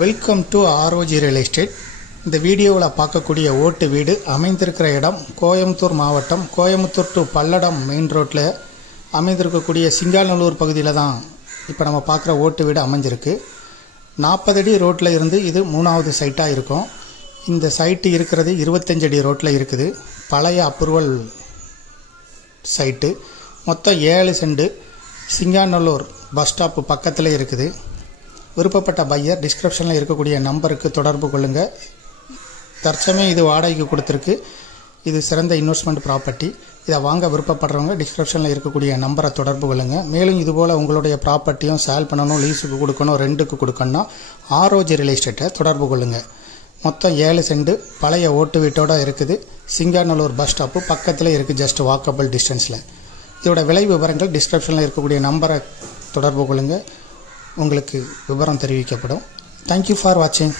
Welcome to ROG real estate. இந்த வீடியோவில் பார்க்கக்கூடிய ஓட்டு வீடு அமைந்திருக்கிற இடம் கோயம்புத்தூர் மாவட்டம், கோயம்புத்தூர் டு பல்லடம் மெயின் ரோட்டில் அமைந்திருக்கக்கூடிய சிங்காநல்லூர் பகுதியில் தான் இப்போ நம்ம பார்க்குற ஓட்டு வீடு அமைஞ்சிருக்கு. 40 அடி ரோட்டில் இருந்து இது 3வது சைட்டாக இருக்கும். இந்த சைட்டு இருக்கிறது 25 அடி ரோட்டில் இருக்குது. பழைய அப்ரூவல் சைட்டு. மொத்தம் 7 சென்ட் சிங்காநல்லூர் பஸ் ஸ்டாப்பு பக்கத்தில் இருக்குது. விருப்பப்பட்ட பையர் டிஸ்கிரிப்ஷனில் இருக்கக்கூடிய நம்பருக்கு தொடர்பு கொள்ளுங்கள். தற்சமயம் இது வாடகைக்கு கொடுத்துருக்கு. இது சிறந்த இன்வெஸ்ட்மெண்ட் ப்ராப்பர்ட்டி. இதை வாங்க விருப்பப்படுறவங்க டிஸ்கிரிப்ஷனில் இருக்கக்கூடிய நம்பரை தொடர்பு கொள்ளுங்கள். மேலும் இதுபோல் உங்களுடைய ப்ராப்பர்ட்டியும் சேல் பண்ணணும், லீஸுக்கு கொடுக்கணும், ரெண்டுக்கு கொடுக்கணும்னா ஆர்ஓஜி ரியல் எஸ்டேட்டை தொடர்பு கொள்ளுங்கள். மொத்தம் 7 சென்ட் பழைய ஓட்டு வீட்டோடு இருக்குது. சிங்காநல்லூர் பஸ் ஸ்டாப்பு பக்கத்தில் இருக்குது, ஜஸ்ட் வாக்கபிள் டிஸ்டன்ஸில். இதோட விலை விவரங்கள் டிஸ்கிரிப்ஷனில் இருக்கக்கூடிய நம்பரை தொடர்பு கொள்ளுங்கள், உங்களுக்கு விவரம் தெரிவிக்கப்படும். தேங்க்யூ ஃபார் வாட்சிங்.